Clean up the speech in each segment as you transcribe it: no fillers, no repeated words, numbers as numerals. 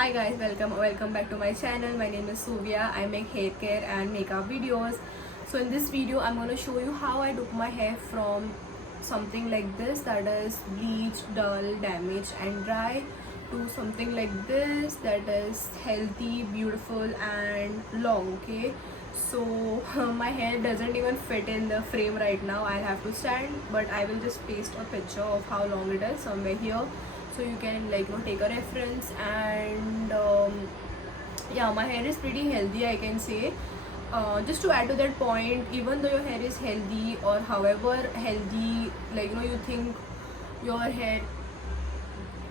Hi guys, welcome back to my channel. My name is Suvia. I make hair care and makeup videos. So in this video I'm going to show you how I took my hair from something like this, that is bleached, dull, damaged and dry, to something like this, that is healthy, beautiful and long. Okay, so my hair doesn't even fit in the frame right now. I'll have to stand, but I will just paste a picture of how long it is somewhere here, so you can take a reference. And yeah, my hair is pretty healthy, I can say. Just to add to that point, even though your hair is healthy or however healthy, you think your hair,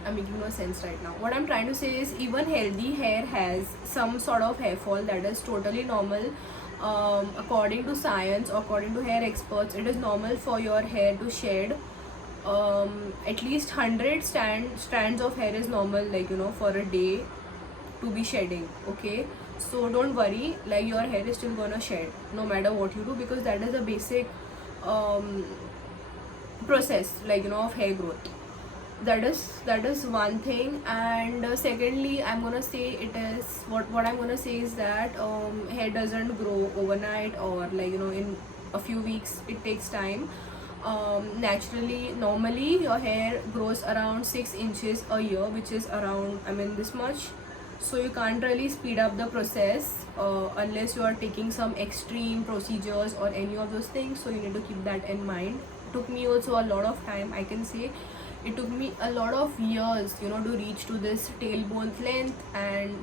I'm making no sense right now. What I'm trying to say is, even healthy hair has some sort of hair fall that is totally normal. According to science, according to hair experts, it is normal for your hair to shed at least 100 strands of hair is normal, for a day to be shedding. Okay, so don't worry, like your hair is still gonna shed no matter what you do, because that is a basic process, of hair growth. That is one thing. And secondly, I'm gonna say, it is what I'm gonna say is that hair doesn't grow overnight, or in a few weeks. It takes time. Naturally, normally your hair grows around 6 inches a year, which is around, this much. So you can't really speed up the process unless you are taking some extreme procedures or any of those things. So you need to keep that in mind. It took me also a lot of time, I can say. It took me a lot of years, to reach to this tailbone length, and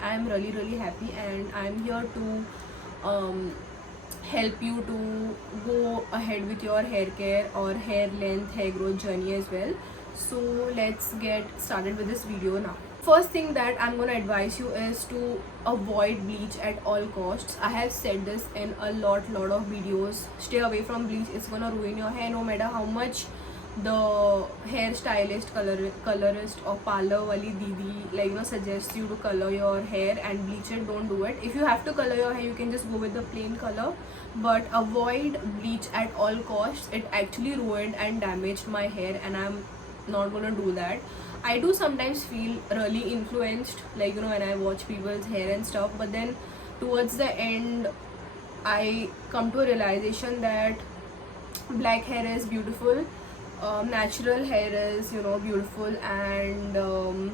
I'm really happy, and I'm here to help you to go ahead with your hair care or hair length, hair growth journey as well. So let's get started with this video now. First thing that I'm gonna advise you is to avoid bleach at all costs. I have said this in a lot of videos. Stay away from bleach. It's gonna ruin your hair, no matter how much the hairstylist, colorist or parlor wali didi suggests you to color your hair and bleach it. Don't do it. If you have to color your hair, you can just go with the plain color, but avoid bleach at all costs. It actually ruined and damaged my hair, and I'm not gonna do that. I do sometimes feel really influenced, when I watch people's hair and stuff, but then towards the end I come to a realization that black hair is beautiful, natural hair is beautiful, and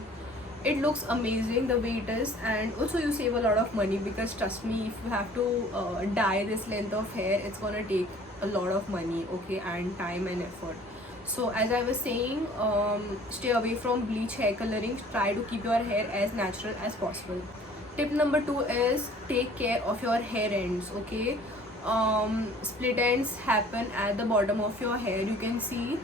it looks amazing the way it is. And also you save a lot of money, because trust me, if you have to dye this length of hair, it's gonna take a lot of money, okay, and time and effort. So as I was saying, stay away from bleach hair coloring. Try to keep your hair as natural as possible. Tip number 2 is take care of your hair ends. Okay, split ends happen at the bottom of your hair. You can see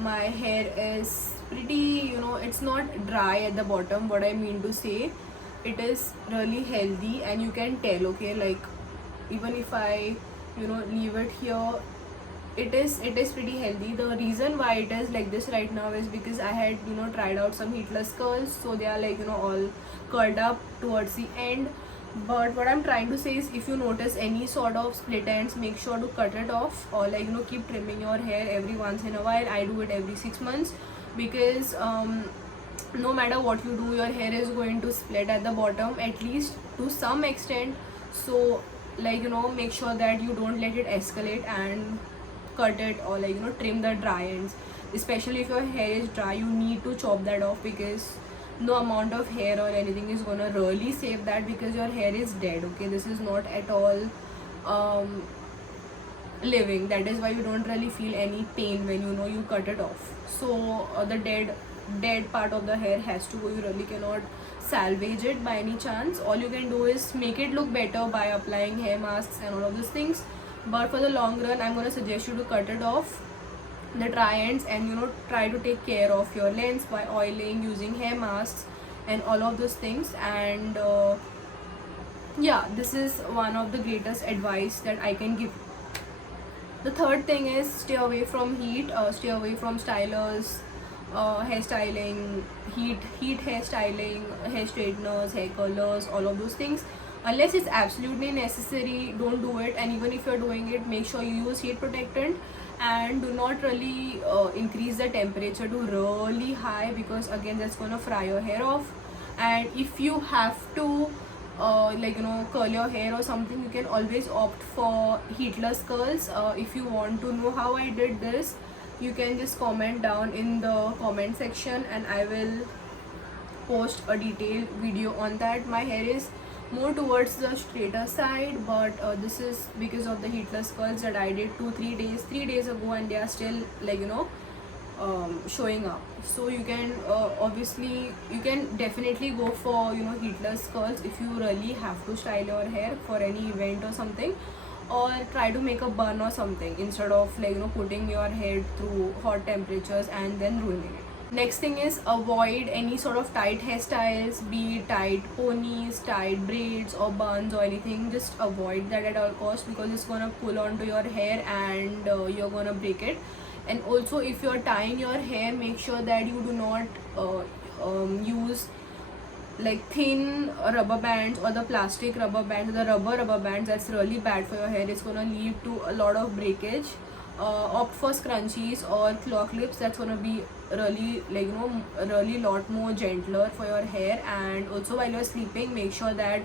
my hair is pretty, it's not dry at the bottom. What I mean to say, it is really healthy, and you can tell. Okay, like even if I leave it here, it is pretty healthy. The reason why it is like this right now is because I had tried out some heatless curls, so they are all curled up towards the end. But what I'm trying to say is, if you notice any sort of split ends, make sure to cut it off, or keep trimming your hair every once in a while. I do it every 6 months, because no matter what you do, your hair is going to split at the bottom, at least to some extent. So make sure that you don't let it escalate, and cut it, or trim the dry ends. Especially if your hair is dry, you need to chop that off, because no amount of hair or anything is gonna really save that, because your hair is dead. Okay, this is not at all living. That is why you don't really feel any pain when you cut it off. So the dead part of the hair has to go. You really cannot salvage it by any chance. All you can do is make it look better by applying hair masks and all of these things, but for the long run, I'm gonna suggest you to cut it off, the dry ends, and try to take care of your lengths by oiling, using hair masks and all of those things. And yeah, this is one of the greatest advice that I can give. The third thing is, stay away from heat. Stay away from stylers, hairstyling, heat hairstyling, hair straighteners, hair curlers, all of those things. Unless it's absolutely necessary, don't do it. And even if you're doing it, make sure you use heat protectant. and do not really increase the temperature to really high, because again that's gonna fry your hair off. And if you have to curl your hair or something, you can always opt for heatless curls. If you want to know how I did this, you can just comment down in the comment section and I will post a detailed video on that. My hair is more towards the straighter side, but this is because of the heatless curls that I did 3 days ago, and they are still showing up. So you can obviously, you can definitely go for heatless curls if you really have to style your hair for any event or something, or try to make a bun or something instead of putting your hair through hot temperatures and then ruining it. Next thing is avoid any sort of tight hairstyles, be it tight ponies, tight braids or buns or anything. Just avoid that at all costs, because it's gonna pull onto your hair and you're gonna break it. And also, if you're tying your hair, make sure that you do not use like thin rubber bands or the plastic rubber bands, the rubber bands. That's really bad for your hair. It's gonna lead to a lot of breakage. Opt for scrunchies or claw clips. That's gonna be really really lot more gentler for your hair. And also, while you're sleeping, make sure that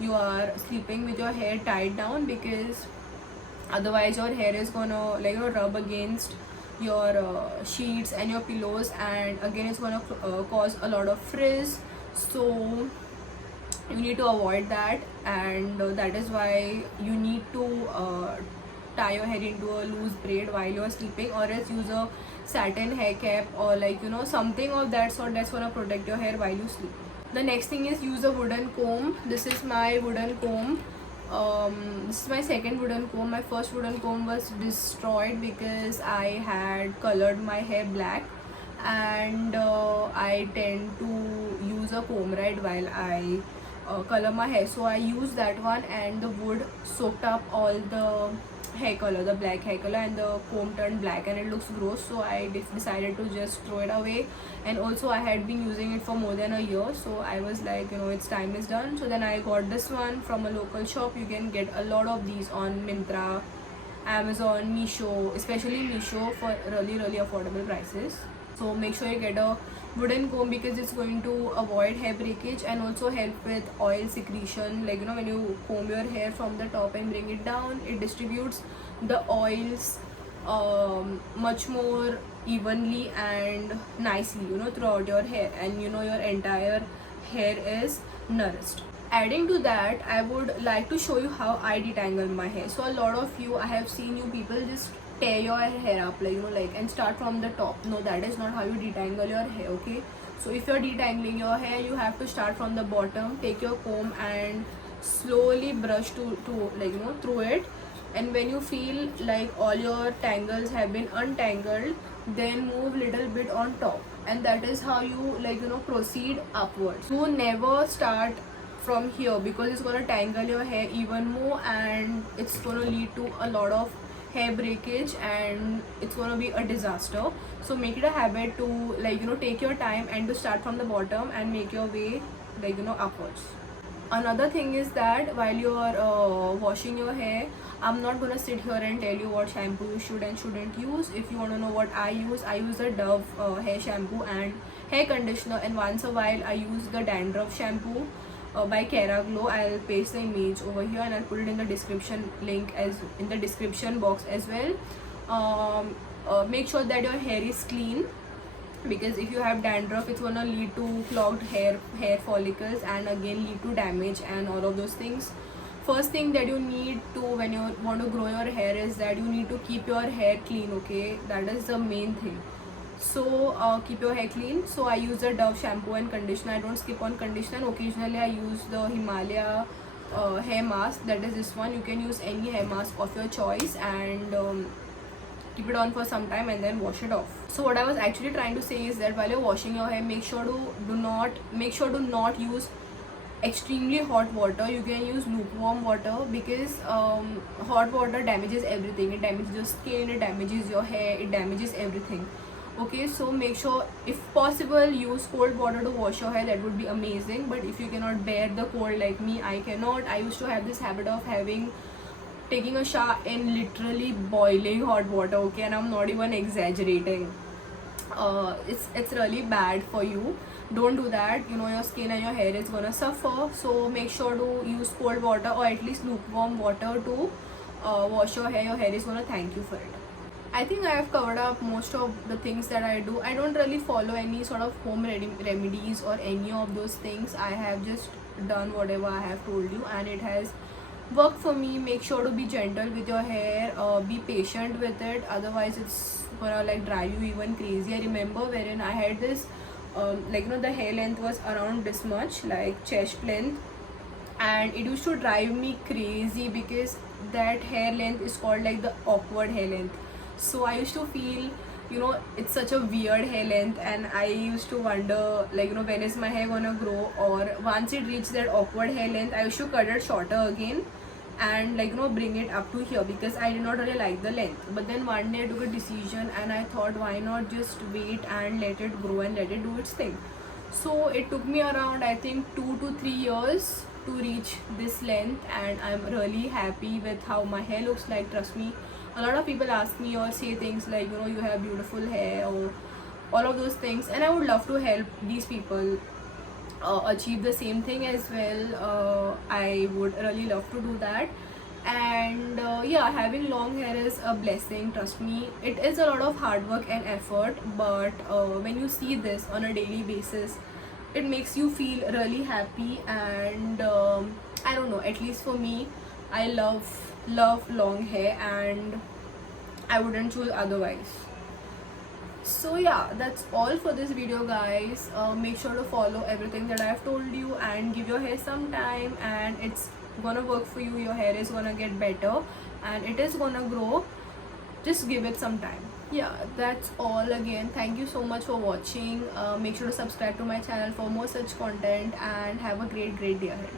you are sleeping with your hair tied down, because otherwise your hair is gonna rub against your sheets and your pillows, and again it's gonna cause a lot of frizz. So you need to avoid that, and that is why you need to tie your hair into a loose braid while you're sleeping, or else use a satin hair cap or something of that sort that's gonna protect your hair while you sleep. The next thing is use a wooden comb. This is my wooden comb. This is my second wooden comb. My first wooden comb was destroyed because I had colored my hair black, and I tend to use a comb right while I color my hair. So I used that one, and the wood soaked up all the hair color, the black hair color, and the comb turned black and it looks gross. So I decided to just throw it away. And also I had been using it for more than a year, so I was like, its time is done. So then I got this one from a local shop. You can get a lot of these on Myntra, Amazon, Meesho, especially Meesho, for really affordable prices. So make sure you get a wooden comb, because it's going to avoid hair breakage and also help with oil secretion. When you comb your hair from the top and bring it down, it distributes the oils much more evenly and nicely throughout your hair, and your entire hair is nourished. Adding to that, I would like to show you how I detangle my hair. So a lot of you, I have seen you people just tear your hair up and start from the top. No, that is not how you detangle your hair, okay? So if you're detangling your hair, you have to start from the bottom, take your comb and slowly brush to through it. And when you feel like all your tangles have been untangled, then move little bit on top, and that is how you proceed upwards. So never start from here, because it's gonna tangle your hair even more, and it's gonna lead to a lot of hair breakage and it's gonna be a disaster. So make it a habit to take your time and to start from the bottom and make your way upwards. Another thing is that while you're washing your hair, I'm not gonna sit here and tell you what shampoo you should and shouldn't use. If you want to know what I use a Dove hair shampoo and hair conditioner, and once a while I use the dandruff shampoo by Kera Glow. I'll paste the image over here and I'll put it in the description link as in the description box as well. Make sure that your hair is clean, because if you have dandruff, it's gonna lead to clogged hair follicles, and again lead to damage and all of those things. First thing that you need to, when you want to grow your hair, is that you need to keep your hair clean, okay? That is the main thing. So keep your hair clean. So I use the Dove shampoo and conditioner. I don't skip on conditioner, and occasionally I use the Himalaya hair mask, that is this one. You can use any hair mask of your choice, and keep it on for some time and then wash it off. So what I was actually trying to say is that while you're washing your hair, make sure to not use extremely hot water. You can use lukewarm water, because hot water damages everything. It damages your skin, it damages your hair, it damages everything. Okay, so make sure, if possible, use cold water to wash your hair. That would be amazing. But if you cannot bear the cold like me, I cannot. I used to have this habit of having taking a shower in literally boiling hot water, okay, and I'm not even exaggerating. It's really bad for you. Don't do that. You know, your skin and your hair is gonna suffer, so make sure to use cold water or at least lukewarm water to wash your hair. Your hair is gonna thank you for it. I think I have covered up most of the things that I do. I don't really follow any sort of home remedies or any of those things. I have just done whatever I have told you, and it has worked for me. Make sure to be gentle with your hair, be patient with it, otherwise it's gonna like drive you even crazy. I remember wherein I had this like, you know, the hair length was around this much, like chest length, and it used to drive me crazy because that hair length is called like the awkward hair length. So I used to feel, you know, it's such a weird hair length, and I used to wonder, like, you know, when is my hair gonna grow, or once it reached that awkward hair length I used to cut it shorter again and, like, you know, bring it up to here because I did not really like the length. But then one day I took a decision and I thought, why not just wait and let it grow and let it do its thing. So it took me around, I think, 2 to 3 years to reach this length, and I'm really happy with how my hair looks like. Trust me, a lot of people ask me or say things like, you know, you have beautiful hair or all of those things, and I would love to help these people achieve the same thing as well. I would really love to do that. And yeah, having long hair is a blessing. Trust me, it is a lot of hard work and effort, but when you see this on a daily basis, it makes you feel really happy. And I don't know, at least for me, I love long hair, and I wouldn't choose otherwise. So yeah, that's all for this video, guys. Make sure to follow everything that I've told you and give your hair some time, and it's gonna work for you. Your hair is gonna get better and it is gonna grow. Just give it some time. Yeah, that's all. Again, thank you so much for watching. Make sure to subscribe to my channel for more such content, and have a great day ahead.